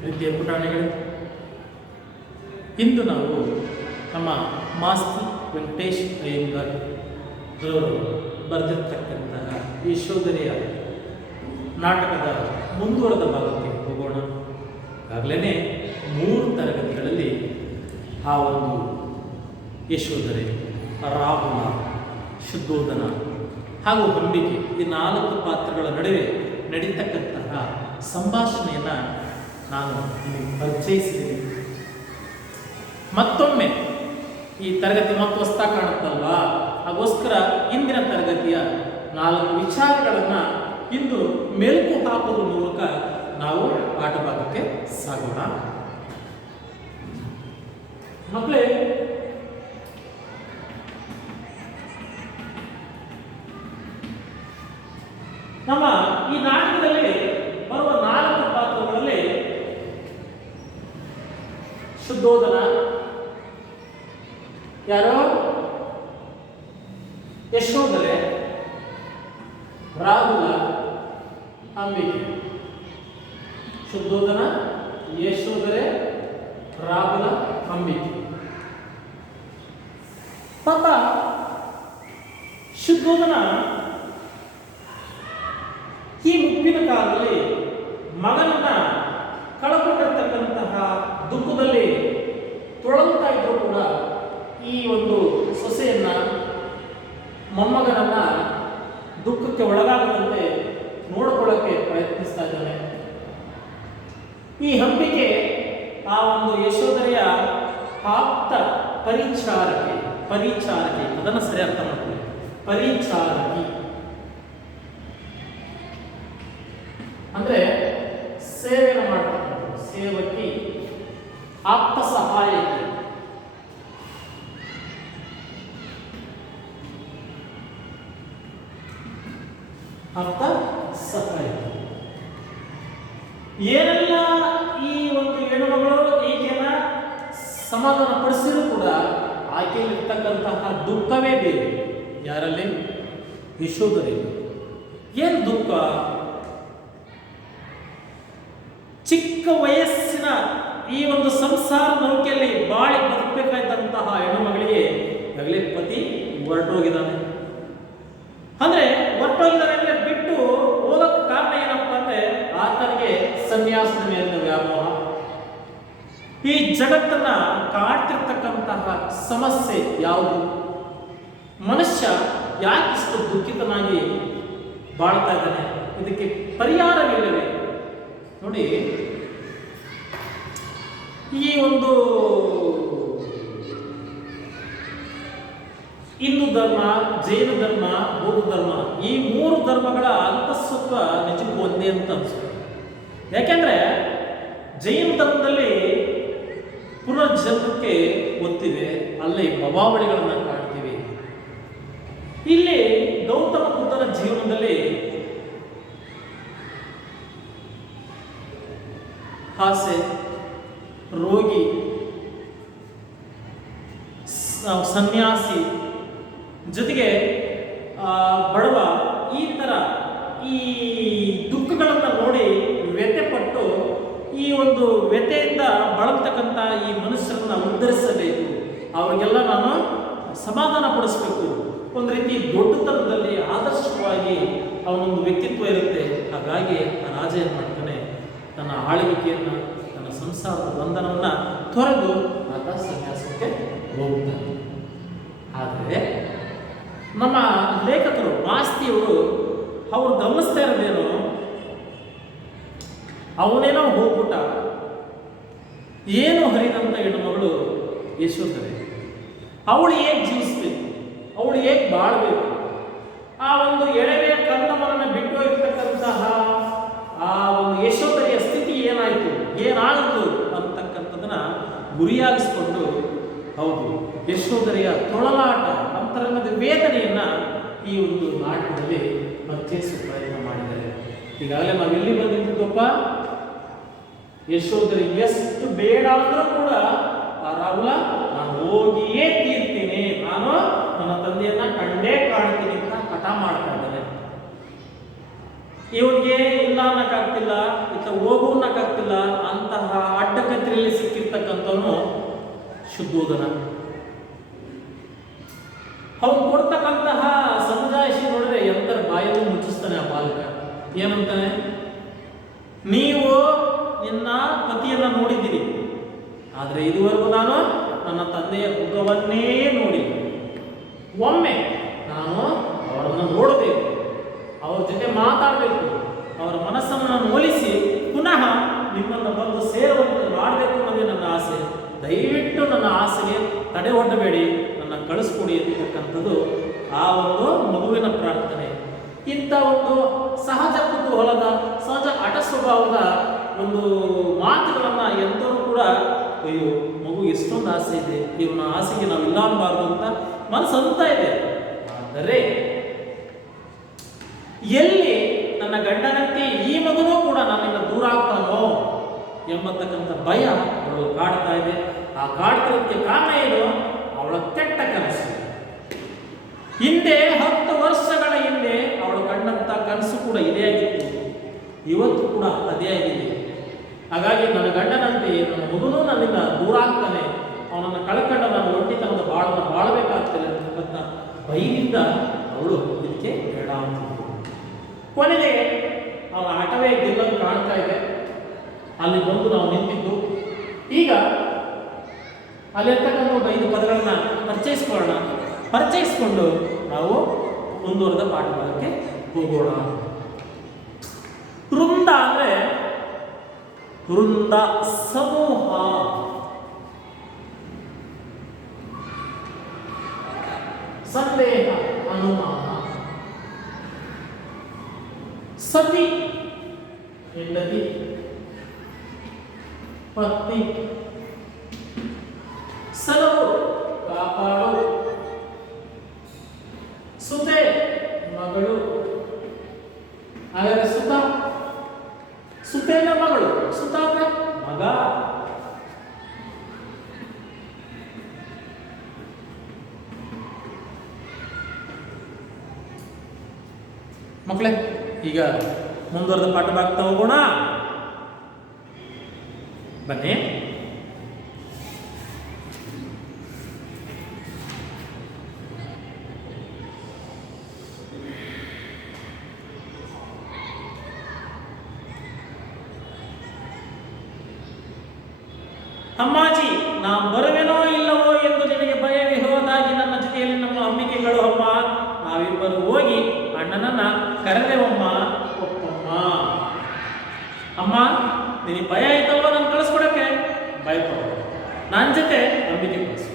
ಪ್ರೀತಿಯ ಪುಟಾಣಿಗಳೇ, ಇಂದು ನಾವು ನಮ್ಮ ಮಾಸ್ತಿ ವೆಂಕಟೇಶ್ ಅಯ್ಯಂಗಾರ್ ಅವರು ಬರೆದಿರ್ತಕ್ಕಂತಹ ಯಶೋಧರೆಯ ನಾಟಕದ ಮುಂದುವರೆದ ಭಾಗಕ್ಕೆ ಹೋಗೋಣ. ಈಗಾಗಲೇ 3 ತರಗತಿಗಳಲ್ಲಿ ಆ ಒಂದು ಯಶೋಧರೆ, ರಾಹುಲ, ಶುದ್ಧೋಧನ ಹಾಗೂ ಹೊಂಬಿಕೆ ಈ 4 ಪಾತ್ರಗಳ ನಡುವೆ ನಡೀತಕ್ಕಂತಹ ಸಂಭಾಷಣೆಯನ್ನು ನಾನು ನಿಮಗೆ ಪರಿಚಯಿಸಿದ್ದೀನಿ. ಮತ್ತೊಮ್ಮೆ ಈ ತರಗತಿ ಮತ್ತು ಹೊಸ್ತಾ ಕಾಣುತ್ತಲ್ವಾ, ಹಾಗೋಸ್ಕರ ಇಂದಿನ ತರಗತಿಯ 4 ವಿಚಾರಗಳನ್ನು ಇಂದು ಮೆಲುಕು ಹಾಕೋದ್ರ ಮೂಲಕ ನಾವು ಪಾಠ ಭಾಗಕ್ಕೆ ಸಾಗೋಣ. ಮಕ್ಕಳೇ, ನಮ್ಮ ಈ ನಾಟಕದಲ್ಲಿ ಬರುವ 4 ಪಾತ್ರಗಳಲ್ಲಿ ಶುದ್ಧೋಧನ ಯಾರೋ, ಯಶೋಧರೆ, ರಾಹುಲ, ಅಂಬಿಕೆ. ಶುದ್ಧೋಧನ, ಯಶೋಧರೆ, ರಾಹುಲ, ಅಂಬಿಕೆ. ಪಾಪ ಶುದ್ಧೋಧನ ಈ ಮುಪ್ಪಿನ ಕಾಲದಲ್ಲಿ ಮಗನನ್ನ ಕಳಕೊಂಡಿರ್ತಕ್ಕಂತಹ ದುಃಖದಲ್ಲಿ ತೊಳಲ್ತಾ ಇದ್ರು ಕೂಡ ಈ ಒಂದು ಸೊಸೆಯನ್ನ, ಮೊಮ್ಮಗನನ್ನ ದುಃಖಕ್ಕೆ ಒಳಗಾಗದಂತೆ ನೋಡಿಕೊಳ್ಳಕ್ಕೆ ಪ್ರಯತ್ನಿಸ್ತಾ ಇದ್ದಾನೆ. ಈ ಅಂಬಿಕೆ ಆ ಒಂದು ಯಶೋಧರೆಯ ಆಪ್ತ ಪರಿಚಾರಕಿ ಅದನ್ನು ಸರಿ ಅರ್ಥ ಮಾಡ್ಕೊಳ್ಳಿ. ಪರಿಚಾರಕಿ ಅಂದ್ರೆ ಸೇವೆಯನ್ನು ಮಾಡ್ತಕ್ಕಂಥ ಸೇವಕಿ, ಆಪ್ತ ಸಹಾಯಕಿ. ಆಪ್ತ ಸಹಾಯಕಿ ಏನೆಲ್ಲ ಈ ಒಂದು ಹೆಣ್ಣುಮಗಳು ಈಕೆನ ಸಮಾಧಾನ ಪಡಿಸಿದ್ರು ಕೂಡ ಆಕೆಯಲ್ಲಿರ್ತಕ್ಕಂತಹ ದುಃಖವೇ ಬೇರೆ. ಯಾರಲ್ಲಿ? ಯಶೋಧರೆ. ಏನು ದುಃಖ? ಚಿಕ್ಕ ವಯಸ್ಸಿನ ಈ ಒಂದು ಸಂಸಾರ ನೌಕೆಯಲ್ಲಿ ಬಾಳಿ ಬದುಕಬೇಕಾದಂತಹ ಹೆಣ್ಣು ಮಗಳಿಗೆ ಈಗಾಗಲೇ ಪತಿ ಹೊರಟೋಗಿದ್ದಾನೆ. ಅಂದ್ರೆ ಹೊರಟೋಗಿದ್ದಾನೆ ಅಂದ್ರೆ ಬಿಟ್ಟು ಹೋಗಕ್ಕೆ ಕಾರಣ ಏನಪ್ಪ ಅಂದ್ರೆ ಆತನಿಗೆ ಸನ್ಯಾಸದ ಮೇಲಿನ ವ್ಯಾಮೋಹ. ಈ ಜಗತ್ತನ್ನ ಕಾಡ್ತಿರ್ತಕ್ಕಂತಹ ಸಮಸ್ಯೆ ಯಾವುದು? ಮನುಷ್ಯ ಯಾಕಿಷ್ಟು ದುಃಖಿತನಾಗಿ ಬಾಳ್ತಾ ಇದ್ದಾನೆ? ಇದಕ್ಕೆ ಪರಿಹಾರವಿಲ್ಲವೇ? ನೋಡಿ, ಈ ಒಂದು ಹಿಂದೂ ಧರ್ಮ, ಜೈನ ಧರ್ಮ, ಬೌದ್ಧ ಧರ್ಮ, ಈ 3 ಧರ್ಮಗಳ ಅಂತಸ್ವತ್ವ ನಿಜಕ್ಕೂ ಒಂದೇ ಅಂತ ಅನ್ಸುತ್ತೆ. ಯಾಕೆಂದ್ರೆ ಜೈನ ಧರ್ಮದಲ್ಲಿ ಪುನರ್ಜನ್ಮಕ್ಕೆ ಒತ್ತಿವೆ, ಅಲ್ಲಿ ಭವಾವಳಿಗಳನ್ನ ಕಾಣ್ತೀವಿ. ಇಲ್ಲಿ ಗೌತಮ ಬುದ್ಧನ ಜೀವನದಲ್ಲಿ ಆಸೆ, ರೋಗಿ, ಸನ್ಯಾಸಿ, ಜೊತೆಗೆ ಬಡವ, ಈ ಥರ ಈ ದುಃಖಗಳನ್ನು ನೋಡಿ ವ್ಯಥೆಪಟ್ಟು ಈ ಒಂದು ವ್ಯಥೆಯಿಂದ ಬಳಲ್ತಕ್ಕಂಥ ಈ ಮನುಷ್ಯರನ್ನ ಉದ್ಧರಿಸಬೇಕು, ಅವರಿಗೆಲ್ಲ ನಾನು ಸಮಾಧಾನ ಪಡಿಸಬೇಕು. ಒಂದು ರೀತಿ ದೊಡ್ಡತನದಲ್ಲಿ ಆದರ್ಶವಾಗಿ ಅವನೊಂದು ವ್ಯಕ್ತಿತ್ವ ಇರುತ್ತೆ. ಹಾಗಾಗಿ ಆ ರಾಜ ಏನು ಮಾಡ್ತಾನೆ, ತನ್ನ ಆಳ್ವಿಕೆಯನ್ನು, ತನ್ನ ಸಂಸಾರದ ಬಂಧನವನ್ನು ತೊರೆದು ಆತ ಸನ್ಯಾಸಕ್ಕೆ ಹೋಗ್ತಾನೆ. ಆದರೆ ನಮ್ಮ ಲೇಖಕರು ಮಾಸ್ತಿಯವರು ಅವರು ಗಮನಿಸ್ತಾ ಇರೋದೇನು, ಅವನೇನೋ ಹೋಗ್ಬಿಟ್ಟ, ಏನು ಹರಿದಂತ ಹೆಣ್ಣುಮಗಳು ಯಶೋಧರೆ, ಅವಳು ಹೇಗೆ ಜೀವಿಸ್ಬೇಕು, ಅವಳು ಹೇಗೆ ಬಾಳ್ಬೇಕು, ಆ ಒಂದು ಎಳೆಯ ಕಂದಮರನ್ನು ಬಿಟ್ಟು ಇರ್ತಕ್ಕಂತಹ ಆ ಒಂದು ಯಶೋಧರೆಯ ಸ್ಥಿತಿ ಏನಾಯಿತು, ಏನಾಯಿತು ಅಂತಕ್ಕಂಥದನ್ನ ಗುರಿಯಾಗಿಸ್ಕೊಂಡು, ಹೌದು, ಯಶೋಧರೆಯ ತೊಳಲಾಟ, ಅಂತರಂಗದ ವೇದನೆಯನ್ನ ಈ ಒಂದು ನಾಟಕದಲ್ಲಿ ಪರಿಚಯಿಸುವ ಪ್ರಯತ್ನ ಮಾಡಿದ್ದಾರೆ. ಈಗಾಗಲೇ ನಾವು ಎಲ್ಲಿ ಬಂದಿದ್ದಪ್ಪ, ಯಶೋಧರೆ ಎಷ್ಟು ಬೇಡ ಅಂದ್ರೂ ಕೂಡ ಆ ರಾಹುಲ ನಾನು ಹೋಗಿಯೇ ತೀರ್ತೀನಿ, ನಾನು ನನ್ನ ತಂದೆಯನ್ನ ಕಂಡೇ ಕಾಣ್ತೀನಿ ಅಂತ ಹಠ ಮಾಡ್ತಾ ಇದ್ದಾನೆ. ಇವನಿಗೆ ಇಲ್ಲ ಅನ್ನಕ್ಕಾಗ್ತಿಲ್ಲ, ಈತ ಹೋಗೋನಕ್ಕಾಗ್ತಿಲ್ಲ ಅಂತಹ ಅಡ್ಡಕತ್ರಿಯಲ್ಲಿ ಸಿಕ್ಕಿರ್ತಕ್ಕಂಥವನು ಶುದ್ಧೋಧನ. ಅವನು ಕೊಡ್ತಕ್ಕಂತಹ ಸಮಜಾಯಿಷಿ ನೋಡಿದ್ರೆ ಎಂತರ ಬಾಯನ್ನು ಮುಚ್ಚಿಸ್ತಾನೆ ಆ ಬಾಲಕ. ಏನಂತಾನೆ? ನೀವು ನಿನ್ನ ಪತಿಯನ್ನ ನೋಡಿದ್ದೀರಿ, ಆದರೆ ಇದುವರೆಗೂ ನಾನು ನನ್ನ ತಂದೆಯ ಮುಖವನ್ನೇ ನೋಡಿಲ್ಲ. ಒಮ್ಮೆ ನಾನು ಅವರನ್ನು ನೋಡಬೇಕು, ಅವ್ರ ಜೊತೆ ಮಾತಾಡಬೇಕು, ಅವರ ಮನಸ್ಸನ್ನು ನೋಲಿಸಿ ಪುನಃ ನಿಮ್ಮನ್ನು ಬಂದು ಸೇರುವಂತೆ ಮಾಡಬೇಕು ಅನ್ನೋದೇ ನನ್ನ ಆಸೆ. ದಯವಿಟ್ಟು ನನ್ನ ಆಸೆಗೆ ತಡೆ ಒಡ್ಡಬೇಡಿ, ನನ್ನ ಕಳಿಸ್ಕೊಡಿ ಅಂತಕ್ಕಂಥದ್ದು ಆ ಒಂದು ಮಗುವಿನ ಪ್ರಾರ್ಥನೆ. ಇಂಥ ಒಂದು ಸಹಜ ಕುತೂಹಲದ, ಸಹಜ ಹಠ ಸ್ವಭಾವದ ಒಂದು ಮಾತುಗಳನ್ನು ಎಂಥರೂ ಕೂಡ ಅಯ್ಯೋ ಮಗು ಎಷ್ಟೊಂದು ಆಸೆ ಇದೆ, ಇವನ ಆಸೆಗೆ ನಾವು ಇಲ್ಲ ಅನ್ನಬಾರ್ದು ಅಂತ ಮನಸ್ಸು ಅಂತ ಇದೆ. ಆದರೆ ಎಲ್ಲಿ ನನ್ನ ಗಂಡನಂತೆ ಈ ಮಗನೂ ಕೂಡ ನನ್ನಿಂದ ದೂರ ಆಗ್ತಾನೋ ಎಂಬತಕ್ಕಂಥ ಭಯ ಅವಳು ಕಾಡ್ತಾ ಇದೆ. ಆ ಕಾಡ್ತಿರೋದಕ್ಕೆ ಕಾರಣ ಏನು? ಅವಳ ಕೆಟ್ಟ ಕನಸು. ಹಿಂದೆ 10 ವರ್ಷಗಳ ಹಿಂದೆ ಅವಳು ಕಂಡಂತ ಕನಸು ಕೂಡ ಇದೇ ಆಗಿತ್ತು, ಇವತ್ತು ಕೂಡ ಅದೇ ಆಗಿದೆ. ಹಾಗಾಗಿ ನನ್ನ ಗಂಡನಂತೆ ನನ್ನ ಮಗನೂ ನನ್ನಿಂದ ದೂರ ಆಗ್ತಾನೆ, ಅವನನ್ನು ಕಳ್ಕೊಂಡ ನಾನು ಒಟ್ಟಿತನದ ಬಾಳನ್ನು ಬಾಳಬೇಕಾಗ್ತದೆ ಅಂತಕ್ಕಂಥ ಭಯದಿಂದ ಅವಳು ಇದಕ್ಕೆ ಬೇಡ ಅಂತ. ಕೊನೆಗೆ ಅವನ ಹಠವೇ ಗೆಲ್ಲಲು ಕಾಣ್ತಾ ಇದೆ. ಅಲ್ಲಿ ಬಂದು ನಾವು ನಿಂತಿದ್ದು. ಈಗ ಅಲ್ಲಿರ್ತಕ್ಕಂಥ 5 ಪದಗಳನ್ನ ಪರಿಚಯಿಸ್ಕೊಳ್ಳೋಣ. ಪರಿಚಯಿಸ್ಕೊಂಡು ನಾವು ಮುಂದುವರೆದ ಪಾಠಕ್ಕೆ ಹೋಗೋಣ. ವೃಂದ ಅಂದ್ರೆ ವೃಂದ ಸಮೂಹ. ಸಂದೇಹ ಅನುಮಾನ. ಸತಿ ಹೆಂಡತಿ ಪತ್ನಿ. ಸಲವು ಕಾಪಾಡು. ಸುತೆ ಮಗಳು. ಹಾಗಾದ್ರೆ ಸುತ, ಸುತೇನ ಮಗಳು, ಸುತ ಅಂದ್ರೆ ಮಗ. ಮಕ್ಕಳೇ, ಈಗ ಮುಂದುವರೆದ ಪಾಠ ಭಾಗಕ್ಕೆ ಹೋಗೋಣ ಬನ್ನಿ. ಅಮ್ಮಾಜಿ, ನಾ ಬರುವೆನೋ ಇಲ್ಲವೋ ಎಂದು ನಿನಗೆ ಭಯವೇ ಹೋದಾಗಿ ನನ್ನ ಜೊತೆಯಲ್ಲಿ ನಮ್ಮ ಅಂಬಿಕೆಗಳು ಅಮ್ಮ, ನಾವಿಬ್ಬರು ಹೋಗಿ ಅಣ್ಣನನ್ನ ಕರೆದೆವಮ್ಮ. ಒಪ್ಪಮ್ಮ. ಅಮ್ಮ, ನಿನಗೆ ಭಯ ಆಯ್ತಲ್ವ ನಾನು ಕಳಿಸ್ಕೊಡಕ್ಕೆ? ಭಯಪಡ, ನನ್ನ ಜೊತೆ ಅಂಬಿಕೆ ಕಳಿಸು.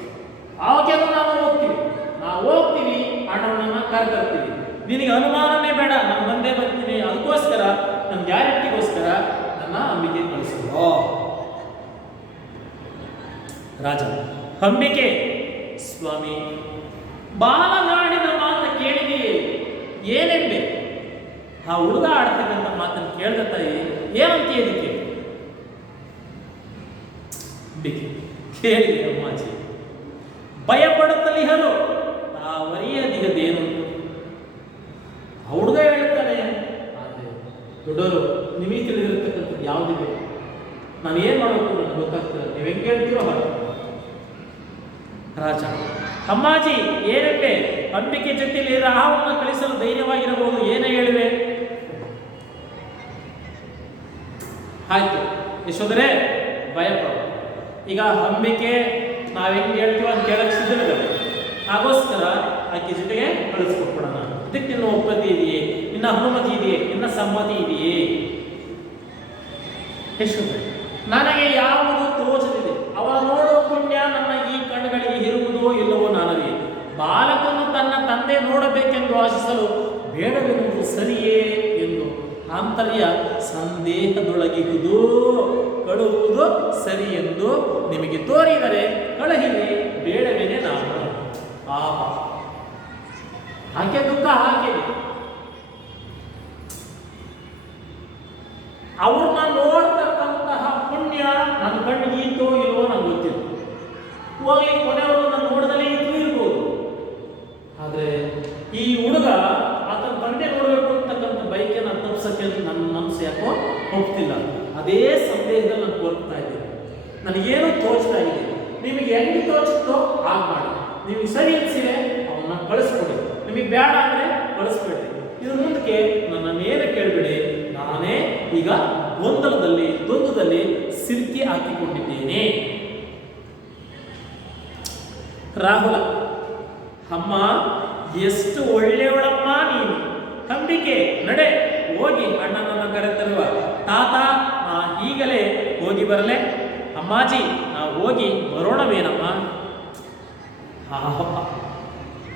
ಆವಾಗೇನೋ ನಾವು ಹೋಗ್ತೀವಿ, ಅಣ್ಣನನ್ನ ಕರೆತರ್ತೀವಿ. ನಿನಗೆ ಅನುಮಾನನೇ ಬೇಡ, ನಾನು ಬಂದೇ ಬರ್ತೀನಿ. ಅದಕ್ಕೋಸ್ಕರ ನನ್ನ ಗ್ಯಾರಂಟಿಗೋಸ್ಕರ ನನ್ನ ಅಂಬಿಕೆ ಕಳಿಸು. ರಾಜ, ಅಂಬಿಕೆ, ಸ್ವಾಮಿ, ಬಾಲನಾಡಿನ ಮಾತು ಕೇಳಿದೆಯೇ? ಏನೆಂಬೆ? ಆ ಹುಡುಗ ಆಡ್ತಕ್ಕಂಥ ಮಾತನ್ನು ಕೇಳಿದ ತಾಯಿ ಏನಂತ ಇದಕ್ಕೆ? ಅಂಬಿಕೆ ಕೇಳಿದೆ ಅಮ್ಮಾಜಿ. ಭಯಪಡುತ್ತಲಿಹರು ತಾವರಿಯದಿಗದೇನುಂಟು. ಆ ಹುಡುಗ ಹೇಳ್ತಾನೆ, ಆದರೆ ದೊಡ್ಡವರು ನಿಮಗೆ ತಿಳಿದಿರತಕ್ಕಂಥದ್ದು ಯಾವುದಿದೆ? ನಾನು ಏನು ಮಾಡಬೇಕು ನನಗೆ ಗೊತ್ತಾಗ್ತದೆ, ನೀವು ಹೆಂಗೆ ಹೇಳ್ತೀರೋ ಹಾಗೆ. ರಾಜ, ಅಮ್ಮಾಜಿ ಏನಂತೆ? ಅಂಬಿಕೆ ಜೊತೆಯಲ್ಲಿ ರಾಹವನ್ನು ಕಳಿಸಲು ಧೈರ್ಯವಾಗಿರಬಹುದು, ಏನೇ ಹೇಳಿವೆ? ಆಯ್ತು ಯಶೋಧರೇ, ಭಯಪಡ. ಈಗ ಅಂಬಿಕೆ ನಾವು ಹೆಂಗೆ ಹೇಳ್ತೀವೋ ಅಂತ ಕೇಳಕ್ಕೆ ಸಿದ್ಧವಿದೆ. ಹಾಗೋಸ್ಕರ ಆಕೆ ಜೊತೆಗೆ ಕಳಿಸ್ಕೊಟ್ಬಿಡೋಣ. ಇದಕ್ಕೆ ನಿನ್ನ ಒಪ್ಪಂದ ಇದೆಯೇ? ನಿನ್ನ ಅನುಮತಿ ಇದೆಯೇ? ನಿನ್ನ ಸಮ್ಮತಿ ಇದೆಯೇ? ಯಶೋಧರೆ, ನನಗೆ ಯಾವುದು ತೋಚದಿದೆ. ಅವರ ನೋಡುವ ಪುಣ್ಯ ನನ್ನ ಈ ಕಣ್ಣುಗಳಿಗೆ ಇರುವುದೋ ಇಲ್ಲವೋ ನಾನವೇ. ಬಾಲಕನು ತನ್ನ ತಂದೆ ನೋಡಬೇಕೆಂದು ಆಶಿಸಲು ಬೇಡವೆನ್ನುವುದು ಸರಿಯೇ ಎಂದು ಆಂತರ್ಯ ಸಂದೇಹದೊಳಗಿರುವುದು. ಕಳುವುದು ಸರಿ ಎಂದು ನಿಮಗೆ ತೋರಿದರೆ ಕಳಹಿರಿ, ಬೇಡವೇನೆ ನಾನು. ಆಕೆ ದುಃಖ ಹಾಕಿದೆ. ಅವ್ರನ್ನ ನೋಡ್ತಕ್ಕಂತಹ ಪುಣ್ಯ ನನ್ನ ಕಣ್ಣಿಗೆ ಇತ್ತೋ ಇಲ್ವೋ ನಂಗೆ ಗೊತ್ತಿಲ್ಲ. ಹೋಗ್ಲಿ, ಕೊನೆಯವರು ನನ್ನ ನೋಡದಲ್ಲೇ ಇದ್ದು ಇರ್ಬೋದು. ಆದರೆ ಈ ಹುಡುಗ ಆತನ ತಂದೆ ನೋಡಬೇಕು ಅಂತಕ್ಕಂಥ ಬೈಕನ್ನು ತಪ್ಪಿಸಕ್ಕೆ ನನ್ನ ಮನಸ್ಸು ಯಾಕೋ ಹೋಗ್ತಿಲ್ಲ. ಅದೇ ಸಂದೇಹದಲ್ಲಿ ನಾನು ಕೋರ್ತಾ ಇದ್ದೀನಿ. ನನಗೇನು ತೋಚ್ತಾ ಇದೆ, ನಿಮಗೆ ಹೆಂಗೆ ತೋಚುತ್ತೋ ಹಾಗೆ ಮಾಡಿ. ನಿಮಗೆ ಸರಿ ಅನಿಸಿದ್ರೆ ಅವನ್ನ ಕಳಿಸ್ಕೊಡಿ, ನಿಮಗೆ ಬೇಡ ಅಂದರೆ ಕಳಿಸ್ಬೇಡಿ. ಇದು ಮುಂದಕ್ಕೆ ನನ್ನನ್ನೇನು ಕೇಳಬೇಡಿ. ನಾನೇ ಈಗ ದ್ವಂದ್ವದಲ್ಲಿ ಸಿಲುಕಿ ಹಾಕಿಕೊಂಡಿದ್ದೇನೆ. ರಾಹುಲ, ಅಮ್ಮ ಎಷ್ಟು ಒಳ್ಳೆಯವಳಮ್ಮ ನೀನು. ಅಂಬಿಕೆ, ನಡೆ ಹೋಗಿ ಅಣ್ಣನನ್ನು ಕರೆತರುವ. ತಾತ, ನಾ ಈಗಲೇ ಹೋಗಿ ಬರಲೆ. ಅಮ್ಮಾಜಿ, ನಾವು ಹೋಗಿ ಬರೋಣವೇನಮ್ಮ?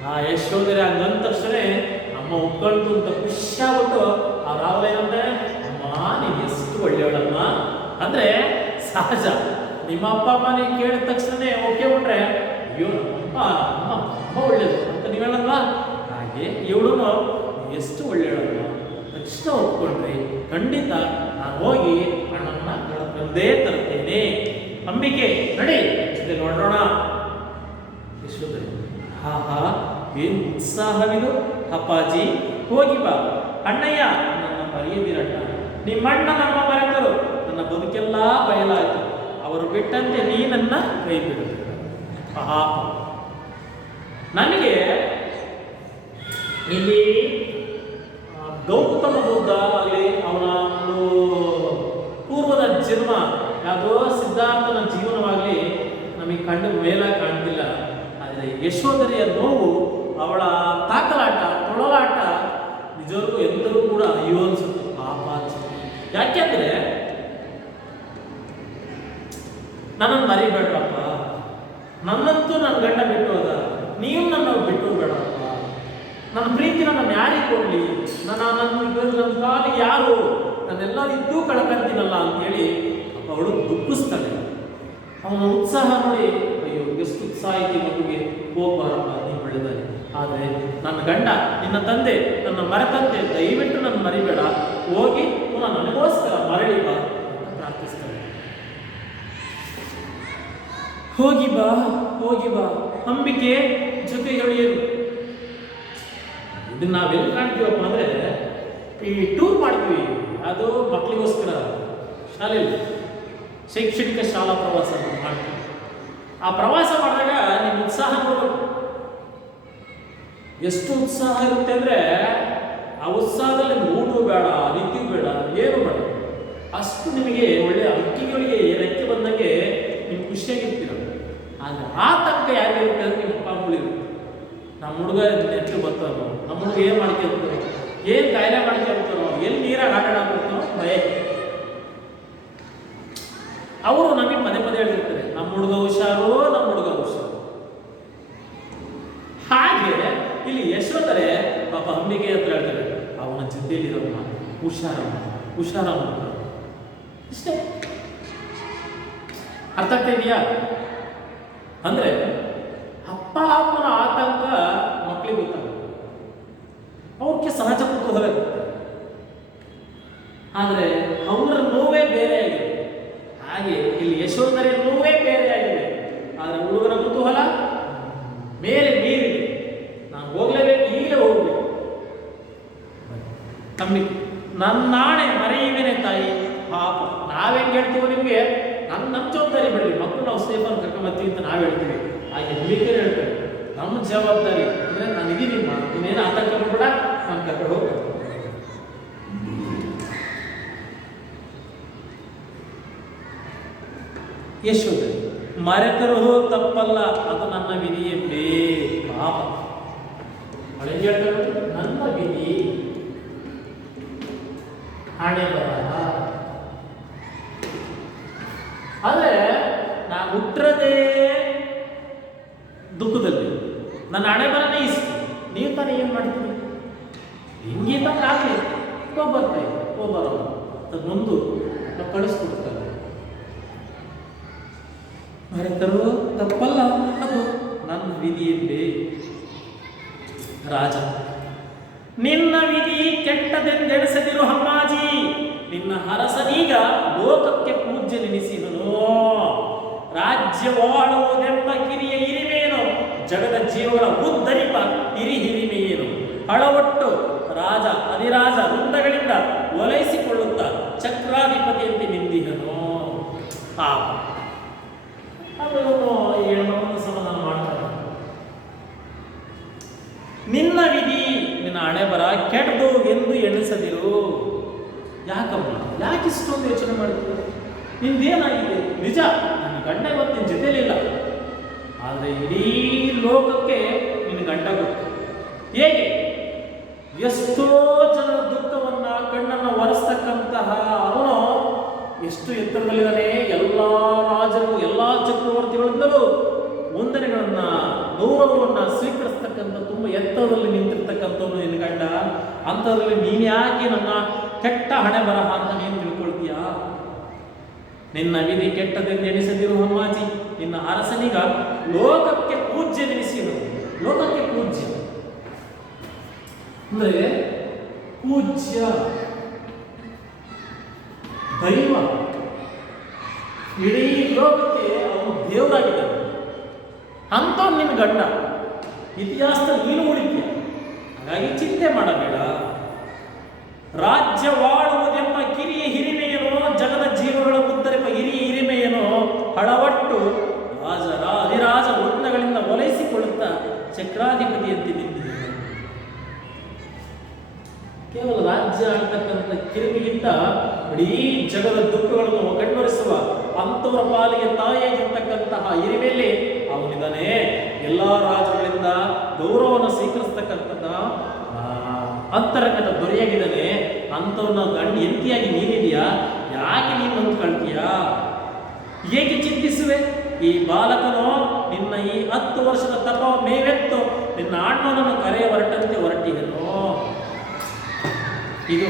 ಆ ಯಶೋಧರೆ ಹಂಗಂದ ತಕ್ಷಣ ಅಮ್ಮ ಒಪ್ಕೊಳ್ತು ಅಂತ ಖುಷಿಯಾಗ್ಬಿಟ್ಟು ಆ ರಾಹುಲ ಏನಂದ್ರೆ, ಅಮ್ಮ ನೀನು ಎಷ್ಟು ಒಳ್ಳೆಯವಳಮ್ಮ ಅಂದ್ರೆ ಸಹಜ. ನಿಮ್ಮ ಅಪ್ಪ ಅಮ್ಮ ನೀವು ಕೇಳಿದ ತಕ್ಷಣನೇ ಓಕೆ ಬಿಟ್ರೆ, ಅಯ್ಯೋ ಅಮ್ಮ ಒಳ್ಳೇದು ಅಂತ ನೀವು ಹೇಳಲ್ವಾ? ಹಾಗೆ ಇವಳು ಎಷ್ಟು ಒಳ್ಳೆಯವಳಮ್ಮ ತಕ್ಷಣ ಒಪ್ಕೊಂಡ್ರಿ. ಖಂಡಿತ ನಾನು ಹೋಗಿ ಅಣ್ಣನ ಕರೆತಂದೇ ತರ್ತೇನೆ. ಅಂಬಿಕೆ, ನಡಿ ಜೊತೆ ನೋಡೋಣ. ಯಶೋಧರೆ, ಹಾ ಏನು ಉತ್ಸಾಹವಿದು ಅಪ್ಪಾಜಿ, ಹೋಗಿ ಬಾ. ಅಣ್ಣಯ್ಯ, ನನ್ನ ಮರೆಯದಿರಣ್ಣ. ನಿಮ್ಮಣ್ಣ ನಮ್ಮ ಮರೆತರು, ನನ್ನ ಬದುಕೆಲ್ಲ ಬಯಲಾಯಿತು. ಅವರು ಬಿಟ್ಟಂತೆ ನೀ ನನ್ನ ಕೈ ಬಿಡುತ್ತೆ. ಪಾಪ, ನನಗೆ ಇಲ್ಲಿ ಗೌತಮ ಬುದ್ಧ ಆಗಲಿ, ಅವನ ಒಂದು ಪೂರ್ವದ ಜನ್ಮ ಯಾವುದೋ ಸಿದ್ಧಾರ್ಥನ ಜೀವನವಾಗಲಿ ನಮಗೆ ಕಂಡು ಮೇಲ ಕಾಣ್ತಿಲ್ಲ. ಆದರೆ ಯಶೋಧರೆಯ ನೋವು, ಅವಳ ತಾಕಲಾಟ, ತೊಳಲಾಟ ನಿಜವೂ ಎಲ್ಲರೂ ಕೂಡ ಅಯ್ಯೋ ಅನ್ಸುತ್ತೆ, ಪಾಪ ಅನ್ಸುತ್ತೆ. ಯಾಕೆಂದ್ರೆ ನನ್ನನ್ನು ಮರಿಬೇಡಪ್ಪ, ನನ್ನಂತೂ ನನ್ನ ಗಂಡ ಬಿಟ್ಟು ಹೋದ, ನೀವು ನನ್ನ ಬಿಟ್ಟು ಬೇಡಪ್ಪ, ನನ್ನ ಪ್ರೀತಿ ನನ್ನ ಯಾರಿಗೆ ಕೊಡಲಿ, ನನ್ನ ಕಾಲಿಗೆ ಯಾರು, ನನ್ನೆಲ್ಲ ಇದ್ದೂ ಕಳ್ಕೊಂತೀನಲ್ಲ ಅಂತೇಳಿ ಅವಳು ದುಃಖಿಸ್ತಾಳೆ. ಅವನ ಉತ್ಸಾಹ ನೋಡಿ, ಅಯ್ಯೋ ಎಷ್ಟು ಉತ್ಸಾಹ ಐತಿ ಮಗುಗೆ, ಹೋಗ್ಬಾರಪ್ಪ ನೀನು ಬೆಳೆದಾನೆ. ಆದರೆ ನನ್ನ ಗಂಡ, ನಿನ್ನ ತಂದೆ, ನನ್ನ ಮರೆತಂತೆ, ದಯವಿಟ್ಟು ನನ್ನ ಮರಿಬೇಡ, ಹೋಗಿ ಪುನಃ ನನಗೋಸ್ಕರ ಮರಳಿ ಬಾ ಅಂತ ಪ್ರಾರ್ಥಿಸ್ತಾಳೆ. ಹೋಗಿ ಬಾ ಅಂಬಿಕೆ ಜೊತೆ ಎಳೆಯರು. ಇದನ್ನ ನಾವೆಲ್ಲಿ ಕಾಣ್ತೀವಪ್ಪ ಅಂದ್ರೆ, ಈ ಟೂರ್ ಮಾಡ್ತೀವಿ, ಅದು ಮಕ್ಕಳಿಗೋಸ್ಕರ ಶಾಲೆಯಲ್ಲಿ ಶೈಕ್ಷಣಿಕ ಶಾಲಾ ಪ್ರವಾಸ ಅಂತ ಮಾಡ್ತೀವಿ. ಆ ಪ್ರವಾಸ ಮಾಡಿದಾಗ ನಿಮ್ಮ ಉತ್ಸಾಹ ನೋಡಬೇಕು. ಎಷ್ಟು ಉತ್ಸಾಹ ಇರುತ್ತೆ ಅಂದ್ರೆ, ಆ ಉತ್ಸಾಹದಲ್ಲಿ ಊಟ ಬೇಡ, ನಿದ್ದೆ ಬೇಡ, ಏನು ಬೇಡ, ಅಷ್ಟು ನಿಮಗೆ ಒಳ್ಳೆಯ ಹಕ್ಕಿಗಳಿಗೆ ರೆಕ್ಕೆ ಬಂದಂಗೆ ನೀವು ಖುಷಿಯಾಗಿರ್ತೀರ. ಆದರೆ ಆ ತನಕ ಯಾರಿಗಿರುತ್ತೆ ಅಂದ್ರೆ ನಿಮ್ಮ ಅಪ್ಪ ಅಮ್ಮಗಳಿರುತ್ತೆ. ನಮ್ಮ ಹುಡುಗ ನೆಟ್ಟು ಬರ್ತಾರೋ, ನಮ್ಮ ಹುಡುಗ ಏನು ಮಾಡ್ಕೊಳ್ತಾರೋ, ಏನು ಕಾಯಿಲೆ ಮಾಡ್ಕೊಳ್ತಾರೋ, ಎಲ್ಲಿ ನೀರಾಗ ಆಟ ಆಡ್ಬಿಡ್ತಾರೋ ಭಯ. ಅವರು ನಮಗೆ ಪದೇ ಪದೇ ಹೇಳಿರ್ತಾರೆ, ನಮ್ಮ ಹುಡುಗ ಹುಷಾರು. ಹಾಗೆ ಇಲ್ಲಿ ಯಶೋಧರೆ ಪಾಪ ಅಂಬಿಕೆ ಹತ್ರ ಹೇಳ್ತಾರೆ, ಅವನ ಜೊತೆಯಲ್ಲಿರೋಮ್ಮ ಹುಷಾರಮ್ಮ ಇಷ್ಟೇ. ಅರ್ಥ ಆಗ್ತಾ ಇದೆಯಾ? ಅಂದ್ರೆ ಅಪ್ಪ ಅಮ್ಮನ ಆತಂಕ ಮಕ್ಕಳಿಗೆ ಗೊತ್ತಾಗುತ್ತೆ, ಅವ್ರಿಗೆ ಸಹಜ ಕುತೂಹಲ ಇರುತ್ತೆ. ಆದರೆ ಅವರ ನೋವೇ ಬೇರೆ ಆಗಿದೆ. ಹಾಗೆ ಇಲ್ಲಿ ಯಶೋಧರೆ ನೋವೇ ಬೇರೆ ಆಗಿದೆ. ಆದರೆ ಹುಡುಗರ ಕುತೂಹಲ ಮೇಲೆ ಮೀರಿದೆ. ನಾನು ಹೋಗ್ಲೇಬೇಕು, ಈಗಲೇ ಹೋಗ್ಬೇಕು. ನನ್ನ ನಾಣೆ ಮರೆಯುವೇನೆ ತಾಯಿ. ಪಾಪ ನಾವೇನು ಹೇಳ್ತೀವೋ ನಿಮಗೆ, ನಮ್ಮ ಜವಾಬ್ದಾರಿ ಬಿಡಲಿ, ಮಕ್ಕಳು ನಾವು ಸೇಫಾಗಿ ಕರ್ಕೊಂಬರ್ತೀವಿ ಅಂತ ನಾವು ಹೇಳ್ತೀವಿ. ಹಾಗೆ ನಂಬಿಕೆ ಹೇಳ್ತೇವೆ, ನಮ್ಮ ಜವಾಬ್ದಾರಿ ಅಂದರೆ ನಾನು ಇದೀನಿಮ್ಮ, ನೀನೇನು ಆತಂಕ ಬಿಡ, ನಾನು ಕರ್ಕೊಂಡು ಹೋಗ್ಬೇಕು. ಯಶೋಧರೆ, ಮರೆತರೂ ತಪ್ಪಲ್ಲ, ಅದು ನನ್ನ ವಿಧಿಯೇ. ಪಾಪ ಅವಳು ಹೇಳ್ತಾರೆ, ನನ್ನ ವಿಧಿ, ಹಣೆ ಬರಹ. ಆದರೆ ನಾನು ಹುಟ್ಟಿರದೇ ದುಃಖದಲ್ಲಿ, ನನ್ನ ಹಣೆ ಬರನೇ ಇಷ್ಟ. ನೀವು ತಾನೇ ಏನು ಮಾಡ್ತೀವಿ, ಹಿಂಗೆ ತಂದು ಆಗಲಿ ಹೋಗ್ಬರೋ ಅದು ಮುಂದು ಕಳಿಸ್ಕೊಡ್ತಾರೆ. ಮರೆತರೂ ತಪ್ಪಲ್ಲ, ಅದು ನನ್ನ ವಿಧಿಯೇ. ರಾಜ, ನಿನ್ನ ವಿಧಿ ಕೆಟ್ಟದೆಂದೆಣಿಸದಿರು ಅಮ್ಮಾಜಿ. ನಿನ್ನ ಅರಸನೀಗ ಲೋಕಕ್ಕೆ ಪೂಜ್ಯ ನೆನೆಸಿದನು. ರಾಜ್ಯವಾಳುವುದೆಂಬ ಕಿರಿಯ ಹಿರಿಮೆಯೇನು, ಜಗದ ಜೀವಗಳ ಉದ್ದರಿಪ ಹಿರಿಮೆಯೇನು. ಅಳವಟ್ಟು ರಾಜ ಅಧಿರಾಜ ವೃಂದಗಳಿಂದ ಓಲೈಸಿಕೊಳ್ಳುತ್ತಾ ಚಕ್ರಾಧಿಪತಿಯಂತೆ ನಿಂದಿಹ. ಪಾಪ ಅದು ಹೆಣ್ಣನ್ನು ಸಮಾಧಾನ ಮಾಡ್ತಾರೆ. ನಿನ್ನ ವಿಧಿ ನಿನ್ನ ಹಣೆ ಬರ ಕೆಟ್ಟದು ಎಂದು ಎಣಿಸದಿರು. ಯಾಕಮ್ಮ, ಯಾಕೆ ಇಷ್ಟೊಂದು ಯೋಚನೆ ಮಾಡ್ತೀವಿ? ನಿಂದೇನಾಗಿದೆ? ನಿಜ, ನನ್ನ ಗಂಡ ಇವತ್ತು ನಿನ್ನ ಜೊತೆಲಿಲ್ಲ, ಆದರೆ ಇಡೀ ಲೋಕಕ್ಕೆ ನಿನ್ನ ಗಂಡ ಗೊತ್ತು. ಹೇಗೆ? ಎಷ್ಟೋ ಜನರ ದುಃಖವನ್ನ ಕಣ್ಣನ್ನು ಒರೆಸ್ತಕ್ಕಂತಹ ಅವನು ಎಷ್ಟು ಎತ್ತರದಲ್ಲಿದ್ದಾನೆ. ಎಲ್ಲ ರಾಜರು, ಎಲ್ಲ ಚಕ್ರವರ್ತಿಗಳಿಂದಲೂ ವಂದನೆಗಳನ್ನ, ಗೌರವವನ್ನು ಸ್ವೀಕರಿಸ್ತಕ್ಕಂಥ ತುಂಬ ಎತ್ತರದಲ್ಲಿ ನಿಂತಿರ್ತಕ್ಕಂಥವ್ನು ನಿನ್ನ ಗಂಡ. ಅಂಥದ್ರಲ್ಲಿ ನೀನು ಯಾಕೆ ನನ್ನ ಕೆಟ್ಟ ಹಣೆ ಬರಹ ಅಂತ ನೀನು ತಿಳ್ಕೊಳ್ತೀಯಾ? ನಿನ್ನ ವಿಧಿ ಕೆಟ್ಟದೆಂದು ಎಣಿಸದಿರು ಅಮ್ಮಾಜಿ. ನಿನ್ನ ಅರಸನಿಗ ಲೋಕಕ್ಕೆ ಪೂಜ್ಯ ನೆನೆಸಿರು. ಲೋಕಕ್ಕೆ ಪೂಜ್ಯ ಅಂದ್ರೆ ಪೂಜ್ಯ ದೈವ, ಇಡೀ ಲೋಕಕ್ಕೆ ಅವನು ದೇವರಾಗಿದ್ದಾನೆ. ಅಂತ ನಿನ್ನ ಗಂಡ ಇತಿಹಾಸದಲ್ಲಿ ನೀನು ಉಳಿತೀಯ. ಹಾಗಾಗಿ ಚಿಂತೆ ಮಾಡಬೇಡ. ರಾಜ್ಯವಾಳುವುದೆಂಬ ಕಿರಿಯ ಹಿರಿಮೆಯನೋ, ಜಗದ ಜೀವಗಳ ಉದ್ದರೆಂಬ ಹಿರಿಯ ಹಿರಿಮೆಯನೋ ಹಳವಟ್ಟು ಅಧಿರಾಜ ವೃಂದಗಳಿಂದ ಒಲೈಸಿಕೊಳ್ಳುತ್ತಾ ಚಕ್ರಾಧಿಪತಿಯಂತೆ ನಿಂತಿದೆ. ಕೇವಲ ರಾಜ್ಯ ಆಗ್ತಕ್ಕಂಥ ಕಿರಿಮಿಗಿಂತ ಇಡೀ ಜಗದ ದುಃಖಗಳನ್ನು ಕಣ್ವರಿಸುವ ಅಂಥವರ ಪಾಲಿಗೆ ತಾಯಿಯಾಗಿರ್ತಕ್ಕಂತಹ ಹಿರಿಮೆಯಲ್ಲಿ ಅವನಿದ್ದಾನೆ. ಎಲ್ಲ ರಾಜಗಳಿಂದ ಗೌರವವನ್ನು ಸ್ವೀಕರಿಸ್ತಕ್ಕಂಥದ್ದ ಅಂತರಂಗದ ದೊರೆಯಾಗಿದ್ದಾನೆ. ಅಂಥವನ್ನ ಗಂಡ ಎಂತಿಯಾಗಿ ನೀನಿದೆಯಾ? ಯಾಕೆ ನೀನು ಅಂದ್ಕೊಳ್ತೀಯಾ? ಹೇಗೆ ಚಿಂತಿಸುವೆ? ಈ ಬಾಲಕನು ನಿನ್ನ ಈ 10 ವರ್ಷದ ತಪ ಮೇವೆತ್ತು ನಿನ್ನ ಅಣ್ಣನನ್ನು ಕರೆಯ ಹೊರಟಂತೆ ಹೊರಟಿದನು. ಇದು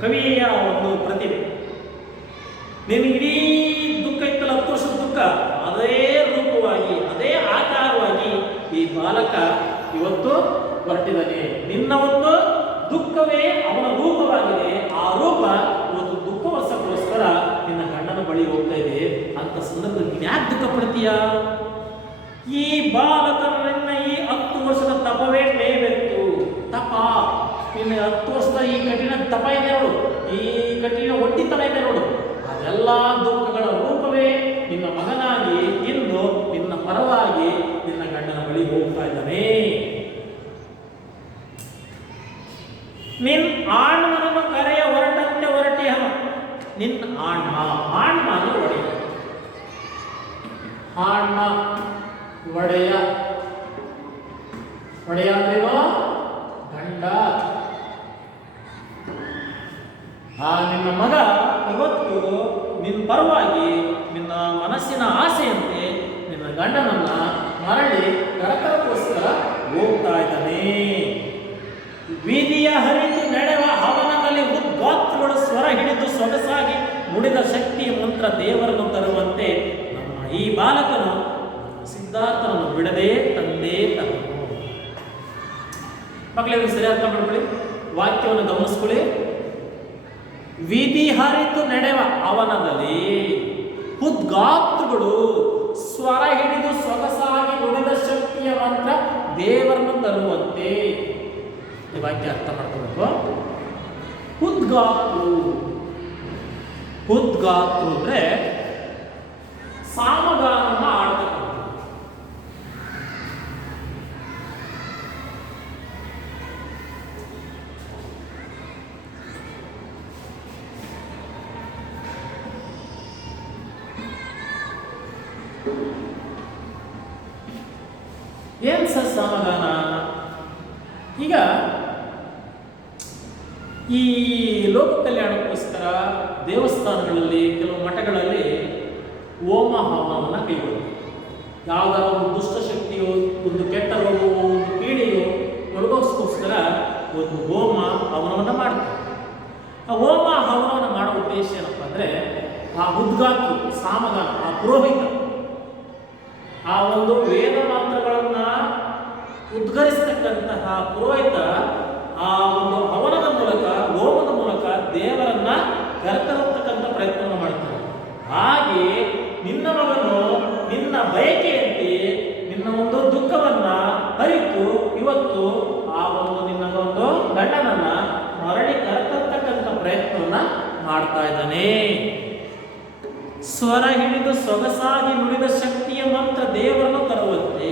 ಕವಿಯ ಒಂದು ಪ್ರತಿಭೆ. ನೀನು ಇಡೀ ದುಃಖ ಇತ್ತಲ್ಲ, 10 ವರ್ಷದ ದುಃಖ, ಅದೇ ರೂಪವಾಗಿ, ಅದೇ ಆಕಾರವಾಗಿ ಈ ಬಾಲಕ ಇವತ್ತು ಹೊರಟಿದ್ದಾನೆ. ನಿನ್ನ ಒಂದು ದುಃಖವೇ ಅವನ ರೂಪವಾಗಿದೆ. ಆ ರೂಪ ಇವತ್ತು ದುಃಖವಸಕ್ಕೋಸ್ಕರ ನಿನ್ನ ಗಂಡನ ಬಳಿ ಹೋಗ್ತಾ ಇದೆ. ಅಂತ ಸಂದರ್ಭದಲ್ಲಿ ನೀನು ಯಾಕೆ ದುಃಖ ಪಡ್ತೀಯ? ಈ ಬಾಲಕನ ಈ 10 ವರ್ಷದ ತಪವೇ ಮೇವೆತ್ತು. ತಪ, ನಿನ್ನ 10 ವರ್ಷದ ಈ ಕಠಿಣ ತಪ ಇದೆ ನೋಡು, ಈ ಕಠಿಣ ಒಡ್ಡಿತನ ಇದೆ ನೋಡು, ಅದೆಲ್ಲ ದುಃಖಗಳ ರೂಪವೇ ನಿನ್ನ ಮಗನಾಗಿ ಇಂದು ನಿನ್ನ ಪರವಾಗಿ ನಿನ್ನ ಗಂಡನ ಬಳಿ ಹೋಗ್ತಾ ಇದ್ದಾನೆ. ನಿನ್ ಆಣ್ಮನನ್ನು ಕರೆಯ ಹೊರಟಂತೆ ಹೊರಟಿಯ. ನಿನ್ನ ಆಣ್ಮ ಒಡೆಯ, ಆಣ್ಮ ಒಡೆಯ, ಒಡೆಯ ಅಂದ್ರೇನೋ ಗಂಡ. ನಿನ್ನ ಮಗ ಇವತ್ತು ನಿನ್ನ ಪರವಾಗಿ ನಿನ್ನ ಮನಸ್ಸಿನ ಆಸೆಯಂತೆ ನಿನ್ನ ಗಂಡನನ್ನ ಮರಳಿ ಕರಕರಕ್ಕೋಸ್ಕರ ಹೋಗ್ತಾ ಇದ್ದಾನೆ. ವಿಧಿಯ ಹರಿತು ನಡೆವ ಹವನದಲ್ಲಿ ಉದ್ಗಾತ್ರಗಳು ಸ್ವರ ಹಿಡಿದು ಸೊಗಸಾಗಿ ನುಡಿದ ಶಕ್ತಿ ಮಂತ್ರ ದೇವರನ್ನು ತರುವಂತೆ ನಮ್ಮ ಈ ಬಾಲಕನು ಸಿದ್ಧಾರ್ಥನನ್ನು ಬಿಡದೆ ತಂದೆ ತನು. ಮಕ್ಕಳಿಗೆ ಸರಿ ಅರ್ಥ ಮಾಡ್ಕೊಳ್ಳಿ, ವಾಕ್ಯವನ್ನು ಗಮನಿಸ್ಕೊಳ್ಳಿ. ವಿಧಿ ಹರಿತು ನಡೆವ ಅವನದಲ್ಲಿ ಉದ್ಗಾತ್ರಗಳು ಸ್ವರ ಹಿಡಿದು ಸೊಗಸಾಗಿ ನುಡಿದ ಶಕ್ತಿಯ ಮಂತ್ರ ದೇವರನ್ನು ತರುವಂತೆ. ಈ ವಾಕ್ಯ ಅರ್ಥ ಮಾಡ್ಕೋಬೇಕು. ಉದ್ಗಾತ್ರು ಅಂದ್ರೆ ಸಾಮಗಾನನ್ನ ಆಡ್ತಕ್ಕಂಥ. ಏನ್ ಸರ್ ಸಾಮಗಾನ? ಈಗ ಈ ಲೋಕ ಕಲ್ಯಾಣಕ್ಕೋಸ್ಕರ ದೇವಸ್ಥಾನಗಳಲ್ಲಿ, ಕೆಲವು ಮಠಗಳಲ್ಲಿ ಹೋಮ ಹವನವನ್ನು ಕೈಗೊಳ್ಳುತ್ತೆ. ಯಾವುದಾರ ಒಂದು ದುಷ್ಟಶಕ್ತಿಯೋ, ಒಂದು ಕೆಟ್ಟ ರೋಗವೋ, ಒಂದು ಪೀಡೆಯೋ ತೊಲಗೋಸ್ಕರ ಒಂದು ಹೋಮ ಹವನವನ್ನು ಮಾಡ್ತಾರೆ. ಆ ಹೋಮ ಹವನವನ್ನು ಮಾಡೋ ಉದ್ದೇಶ ಏನಪ್ಪ ಅಂದರೆ, ಆ ಉದ್ಗಾತ್ರು ಸಾಮಗಾನ, ಆ ಪುರೋಹಿತ ಆ ಒಂದು ವೇದ ಮಂತ್ರಗಳನ್ನು ಉದ್ಗರಿಸತಕ್ಕಂತಹ ಪುರೋಹಿತ ಆ ಒಂದು ಹವನದ ಮೂಲಕ, ಹೋಮದ ಮೂಲಕ ದೇವರನ್ನ ಕರೆತರತಕ್ಕಂಥ ಪ್ರಯತ್ನವನ್ನು ಮಾಡ್ತಾರೆ. ಹಾಗೆ ನಿನ್ನ ಮಗನು ನಿನ್ನ ಬಯಕೆಯಂತೆ ನಿನ್ನ ಒಂದು ದುಃಖವನ್ನ ಅರಿತು ಇವತ್ತು ಆ ಒಂದು ನಿನ್ನ ಒಂದು ಗಂಡನನ್ನ ಮರಳಿ ಕರೆತರ್ತಕ್ಕಂಥ ಪ್ರಯತ್ನವನ್ನ ಮಾಡ್ತಾ ಇದ್ದಾನೆ. ಸ್ವರ ಹಿಡಿದು ಸೊಗಸಾಗಿ ನುಡಿದ ಶಕ್ತಿಯ ಮಂತ್ರ ದೇವರನ್ನು ತರುವಂತೆ.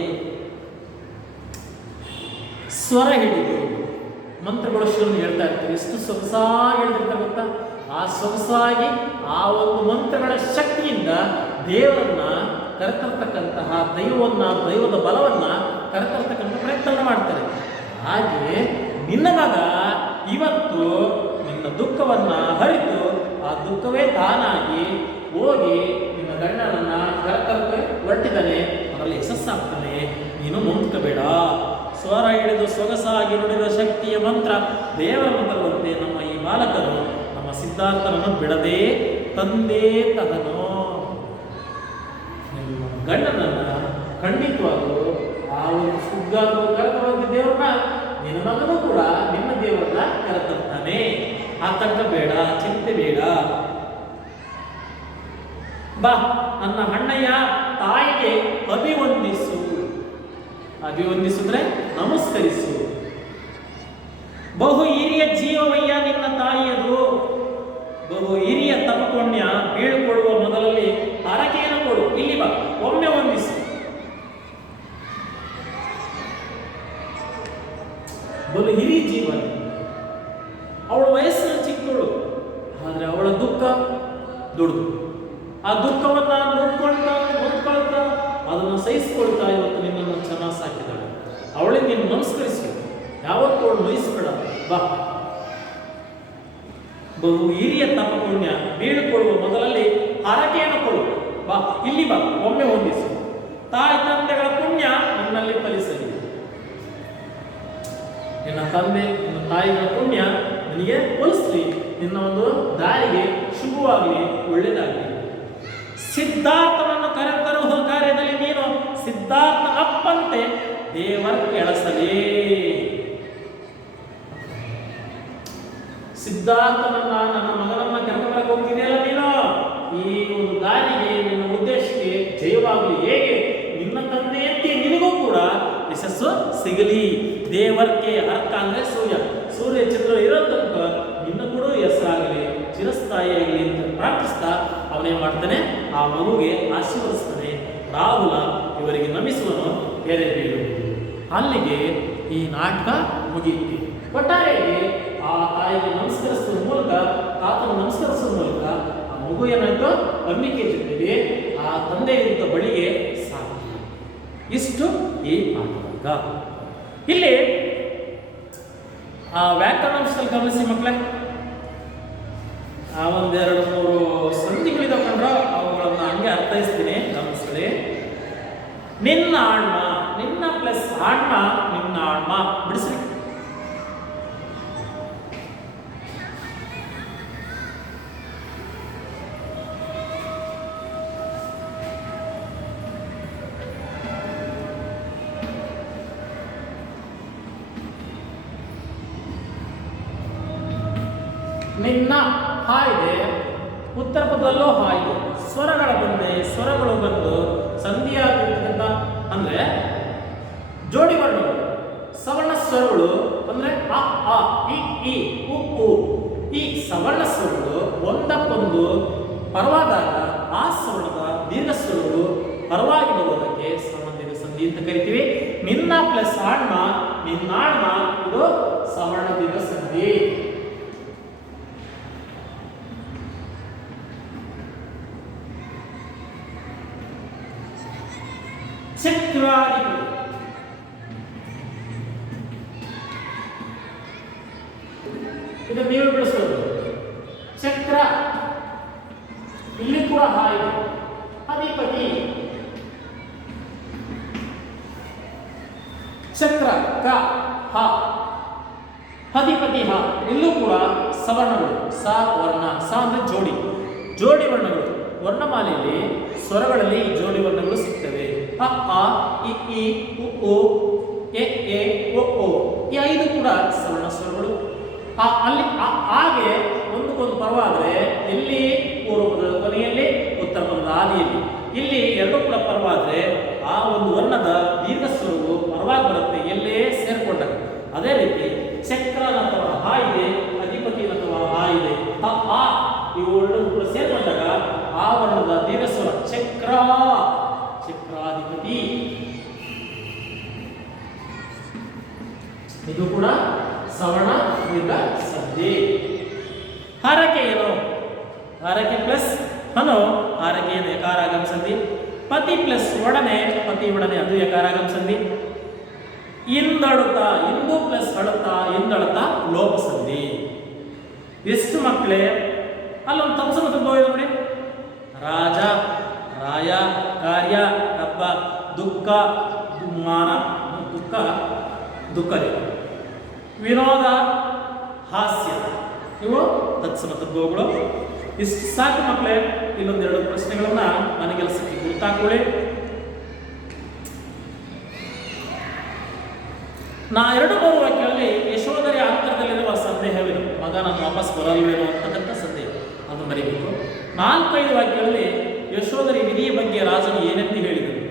ಸ್ವರ ಹಿಡಿದು ಮಂತ್ರಗಳು ಶಿವನು ಹೇಳ್ತಾ ಇರ್ತಾರೆ. ಎಷ್ಟು ಸೊಗಸಾಗಿ ಹೇಳಿರ್ತಾರೆ ಗೊತ್ತಾ? ಆ ಸೊಗಸಾಗಿ ಆ ಒಂದು ಮಂತ್ರಗಳ ಶಕ್ತಿಯಿಂದ ದೇವರನ್ನ ಕರೆತರ್ತಕ್ಕಂತಹ ದೈವದ ಬಲವನ್ನ ಕರೆತರ್ತಕ್ಕಂಥ ಪ್ರಯತ್ನ ಮಾಡ್ತಾರೆ. ಹಾಗೆ ನಿನ್ನ ಮಗ ಇವತ್ತು ನಿನ್ನ ದುಃಖವನ್ನ ಹರಿತು ಆ ದುಃಖವೇ ತಾನಾಗಿ ಹೋಗಿ ನಿನ್ನ ಗಂಡನನ್ನ ಕರೆತರಕ್ಕೆ ಹೊರಟಿದ್ದಾನೆ, ಅದರಲ್ಲಿ ಯಶಸ್ಸಾಗ್ತಾನೆ. ನೀನು ನೊಂದ್ಕೋಬೇಡ. ಸ್ವರ ಹಿಡಿದು ಸೊಗಸಾಗಿ ನುಡಿದ ಶಕ್ತಿಯ ಮಂತ್ರ ದೇವರನ್ನು ತರುವಂತೆ ನಮ್ಮ ಈ ಬಾಲಕರು ನಮ್ಮ ಸಿದ್ಧಾರ್ಥನನ್ನು ಬಿಡದೆ ತಂದೆ ತಗನು. ನಿಮ್ಮ ಗಂಡನನ್ನ ಖಂಡಿತವಾಗೂ ಆ ಒಂದು ಸುಗ್ಗಾರು ಕರೆತರುವಂತೆ ದೇವರನ್ನ ನಿನ್ನ ಮಗನೂ ಕೂಡ ನಿನ್ನ ದೇವರನ್ನ ಕರೆತರ್ತಾನೆ. ಆತಂಕ ಬೇಡ, ಚಿಂತೆ ಬೇಡ. ಬಾ ನನ್ನ ಅಣ್ಣಯ್ಯ ತಾಯಿಗೆ ಅಭಿವಂದಿಸು. ಅಭಿವಂದಿಸಿದ್ರೆ ನಮಸ್ಕರಿಸು. ಬಹು ಹಿರಿಯ ಜೀವವಯ್ಯ ನಿನ್ನ ತಾಯಿಯದು. ಬಹು ಹಿರಿಯ ತಪಪುಣ್ಯ ಬೀಳ್ಕೊಳ್ಳುವ ಮೊದಲಲ್ಲಿ ಹರಕೆಯನ್ನು ಕೊಡು. ಇಲ್ಲಿ ಬಾ, ಒಮ್ಮೆ ವಂದಿಸು. ಬಲು ಹಿರಿಯ ಜೀವ, ಅವಳ ವಯಸ್ಸನ್ನು ಚಿಕ್ಕಳು, ಆದರೆ ಅವಳ ದುಃಖ ದೊಡ್ಡದು. ಆ ದುಃಖವನ್ನ ನೋಡ್ಕೊಳ್ತಾ ಅದನ್ನು ಸಹಿಸಿಕೊಳ್ತಾ ಇವತ್ತು ನಿನ್ನನ್ನು ಚೆನ್ನಾಗಿ ಸಾಕಿದ್ದಾಳೆ. ಅವಳಿಗೆ ನೀನು ನಮಸ್ಕರಿಸು. ಯಾವತ್ತೂ ಅವಳು ನೋಯಿಸಬೇಡ. ಬಾ, ಬಹು ಹಿರಿಯ ತಪ ಪುಣ್ಯ ಬೀಳ್ಕೊಳ್ಳುವ ಮೊದಲಲ್ಲಿ ಹರಕೆಯನ್ನು ಕೊಡು. ಬಾ, ಇಲ್ಲಿ ಬಾ, ಒಮ್ಮೆ ಹೊಂದಿಸು. ತಾಯಿ ತಂದೆಗಳ ಪುಣ್ಯ ನಿನ್ನಲ್ಲಿ ಫಲಿಸಲಿ. ನಿನ್ನ ತಂದೆ ನಿನ್ನ ತಾಯಿಗಳ ಪುಣ್ಯ ನಿನಗೆ ಫಲಿಸಲಿ. ನಿನ್ನ ಒಂದು ದಾರಿಗೆ ಶುಭವಾಗಲಿ, ಒಳ್ಳೆಯದಾಗಲಿ. ಸಿದ್ಧಾರ್ಥನನ್ನು ಕರೆತರುವ ಕಾರ್ಯದಲ್ಲಿ ನೀನು ಸಿದ್ಧಾರ್ಥನಪ್ಪಂತೆ ದೇವರ ಕೆಳಸಲೇ. ಸಿದ್ಧಾರ್ಥನನ್ನ ನನ್ನ ಮಗನನ್ನ ಕರೆತರಕ್ಕೆ ಹೋಗ್ತಿದೆಯಲ್ಲ ನೀನು, ಈ ಒಂದು ದಾರಿಗೆ ನಿನ್ನ ಉದ್ದೇಶಕ್ಕೆ ಜಯವಾಗಲಿ. ಹೇಗೆ ನಿನ್ನ ತಂದೆಯಂತೆ ನಿನಗೂ ಕೂಡ ಯಶಸ್ಸು ಸಿಗಲಿ. ದೇವರ್ಗೆ ಅರ್ಥ ಅಂದ್ರೆ ಸೂರ್ಯ ಚಂದ್ರ ಇರೋ ತನಕ ನಿನ್ನ ಕೂಡ ಯಶಸ್ಸಾಗಲಿ, ಚಿರಸ್ಥಾಯಿಯಾಗಲಿ ಅಂತ ಪ್ರಾರ್ಥಿಸ್ತಾ ಅವನೇನ್ ಮಾಡ್ತಾನೆ, ಆ ಮಗುಗೆ ಆಶೀರ್ವದಿಸ್ತಾನೆ. ರಾಹುಲ ಇವರಿಗೆ ನಮಿಸುವನು ಬೇರೆ ಬೀಳು. ಅಲ್ಲಿಗೆ ಈ ನಾಟಕ ಮುಗಿಯುತ್ತೆ. ಒಟ್ಟಾರೆಯಾಗಿ ಆ ತಾಯಿಗೆ ನಮಸ್ಕರಿಸುವ ಮೂಲಕ, ತಾತನ ನಮಸ್ಕರಿಸುವ ಮೂಲಕ ಆ ಮಗು ಏನಾಯ್ತು, ಅಂಬಿಕೆ ಜೊತೆಗೆ ಆ ತಂದೆ ಇದ್ದ ಬಳಿಗೆ ಸಾಕು. ಇಷ್ಟು ಈ ಪಾಠ. ಇಲ್ಲಿ ಆ ವ್ಯಾಕರಣಾಂಶದಲ್ಲಿ ಗಮನಿಸಿ ಮಕ್ಕಳೇ, ಆ ಒಂದೆರಡು ಮೂರು ಸಂಧಿಗಳಿದಾವೆ ಕಂಡ್ರೆ ಅವುಗಳನ್ನ ಹಂಗೆ ಅರ್ಥೈಸ್ತೀನಿ, ಗಮನಿಸ್ರಿ. ನಿನ್ನ ಆಣ್ಮ, ನಿನ್ನ ಪ್ಲಸ್ ಆಣ್ಮ, ನಿನ್ನ ಆಣ್ಮ ಬಿಡಿಸ್ರಿ. ನಿನ್ನ ಹಾ ಇದೆ, ಉತ್ತರ ಪದದಲ್ಲೂ ಹಾ ಇದೆ. ಸ್ವರಗಳು ಬಂದು ಸಂಧಿಯಾಗಿರ್ತಕ್ಕಂಥ ಅಂದ್ರೆ ಜೋಡಿ ವರ್ಣಗಳು, ಸವರ್ಣ ಸ್ವರಗಳು ಅಂದ್ರೆ ಅ, ಆ, ಇ, ಉ, ಉ. ಈ ಸವರ್ಣ ಸ್ವರಗಳು ಒಂದಕ್ಕೊಂದು ಪರವಾದಾಗ ಆ ಸ್ವರ್ಣದ ದೀರ್ಘ ಸ್ವರಗಳು ಪರವಾಗಿ ಬರುವುದಕ್ಕೆ ಸಂಬಂಧಿತ ಸಂಧಿ ಅಂತ ಕರಿತೀವಿ. ನಿನ್ನ ಪ್ಲಸ್ ಆಣ್ಮ, ನಿನ್ನಾಣ್ಮ, ಇದು ಸವರ್ಣ ದೀರ್ಘ ಸಂಧಿ. ಚಕ್ರಾದಿಗಳು, ಇದು ನೀವು ಬಿಡಿಸೋದು. ಚಕ್ರ ಇಲ್ಲಿ ಕೂಡ ಹಾ ಇದೆ. ಅಧಿಪತಿ ಚಕ್ರ ಕ ಹ, ಅಧಿಪತಿ ಹ. ಇಲ್ಲೂ ಕೂಡ ಸವರ್ಣಗಳು. ಸ ವರ್ಣ, ಸ ಅಂದ್ರೆ ಜೋಡಿ ವರ್ಣಗಳು. ವರ್ಣಮಾಲೆಯಲ್ಲಿ ಸ್ವರಗಳಲ್ಲಿ ಜೋಡಿ ವರ್ಣಗಳು ಸಿಗ್ತವೆ. ಅ, ಆ, ಇ, ಉ, ಓ, ಎ, ಒ, ಓ. ಈ 5 ಕೂಡ ಸವರ್ಣ ಸ್ವರಗಳು. ಅಲ್ಲಿ ಹಾಗೆ ಒಂದಕ್ಕೊಂದು ಪರವಾದ್ರೆ ಇಲ್ಲಿ ಪೂರ್ವಪದದ ಕೊನೆಯಲ್ಲಿ, ಉತ್ತರ ಪದದ ಆದಿಯಲ್ಲಿ. ಇಲ್ಲಿ ಎರಡೂ ಕೂಡ ಪರವಾದ್ರೆ ಆ ಒಂದು ವರ್ಣದ ದೀರ್ಘ ಸ್ವರವು ಪರವಾಗಿ ಬರುತ್ತೆ, ಎಲ್ಲೇ ಸೇರ್ಕೊಂಡಾಗ. ಅದೇ ರೀತಿ ಚಕ್ರನ ಅಥವಾ ಹಾ ಇದೆ, ಅಧಿಪತಿ ಅಥವಾ ಹಾ ಇದೆ, ಆ ಇವು ಕೂಡ ಸೇರ್ಕೊಂಡಾಗ ಆ ವರ್ಣದ ದೀರ್ಘ ಸವರ್ಣ ದೀರ್ಘ ಸಂಧಿ. ಹಾರಕೆ ಏನು? ಹಾರಕೆ ಪ್ಲಸ್ ಹನು, ಹಾರಕೆ ಏನು ಯಕಾರಾಗಮ ಸಂಧಿ. ಪತಿ ಪ್ಲಸ್ ಒಡನೆ, ಪತಿ ಒಡನೆ ಅದು ಯಕಾರಾಗಮ ಸಂಧಿ. ಇಂದಳುತ, ಇಂದು ಪ್ಲಸ್ ಅಳುತ, ಇಂದಳುತ ಲೋಪ ಸಂಧಿ. ಎಷ್ಟು ಮಕ್ಕಳೇ? ಅಲ್ಲೊಂದು ತಪ್ಸಮ ತಂದು ನೋಡಿ. ರಾಜ, ರಾಯ, ಕಾರ್ಯ, ಹಬ್ಬ, ದುಃಖ, ದುಮ್ಮಾನ, ದುಃಖ ದುಃಖದೆ, ವಿನೋದ, ಹಾಸ್ಯ, ಇವು ತತ್ಸಮ ತದ್ಭವಗಳು. ಇಷ್ಟು ಸಾಕು ಮಕ್ಕಳೇ. ಇಲ್ಲೊಂದೆರಡು ಪ್ರಶ್ನೆಗಳನ್ನ ಮನೆಗೆಲಸಕ್ಕೆ ಗುರುತಾಕೊಳ್ಳಿ. ನಾ 2-3 ವಾಕ್ಯಗಳಲ್ಲಿ ಯಶೋಧರಿ ಅಂತರದಲ್ಲಿರುವ ಸಂದೇಹವೇನು? ಮಗ ನಾನು ವಾಪಸ್ ಬರಲ್ವೇನೋ ಅಂತಕ್ಕಂಥ ಸಂದೇಹ, ಅದು ಮರಿಬೇಕು. 4-5 ವಾಕ್ಯಗಳಲ್ಲಿ ಯಶೋಧರಿ ವಿಧಿಯ ಬಗ್ಗೆ ರಾಜನು ಏನೆಂದು ಹೇಳಿದರು,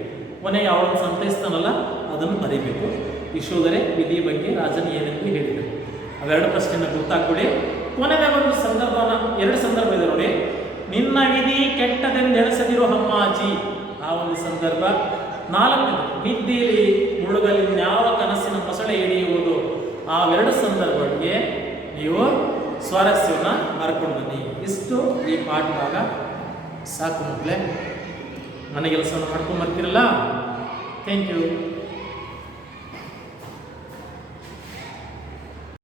ಕೊನೆಗೆ ಅವಳನ್ನು ಸಂತೈಸ್ತಾನಲ್ಲ ಅದನ್ನು ಮರಿಬೇಕು. ಯಶೋಧರೆ ವಿಧಿಯ ಬಗ್ಗೆ ರಾಜನು ಏನೆಂದು ಹೇಳಿದರು, ಅವೆರಡು ಪ್ರಶ್ನೆಯನ್ನು ಗುರುತಾಕೊಳ್ಳಿ. ಕೊನೆಗೆ ಒಂದು ಸಂದರ್ಭನ, 2 ಸಂದರ್ಭ ಇದೆ ನೋಡಿ. ನಿನ್ನ ವಿಧಿ ಕೆಟ್ಟದೆಂದೆಣಿಸದಿರೋ ಅಮ್ಮಾಜಿ, ಆ ಒಂದು ಸಂದರ್ಭ. 4 ನಿದ್ದೆಯಲ್ಲಿ ಮುಳುಗಲಿ ಯಾವ ಕನಸಿನ ಮೊಸಳೆ ಹಿಡಿಯುವುದು, ಆ 2 ಸಂದರ್ಭಗಳಿಗೆ ನೀವು ಸ್ವಾರಸ್ಯವನ್ನು ಮಾರ್ಕೊಂಡು ಬನ್ನಿ. ಇಷ್ಟು ಈ ಪಾಠ ಭಾಗ. ಸಾಕು ಮಕ್ಕಳೇ, ಮನೆ ಕೆಲಸವನ್ನು ಮಾಡ್ಕೊಂಡು ಬರ್ತೀರಲ್ಲ. Thank you.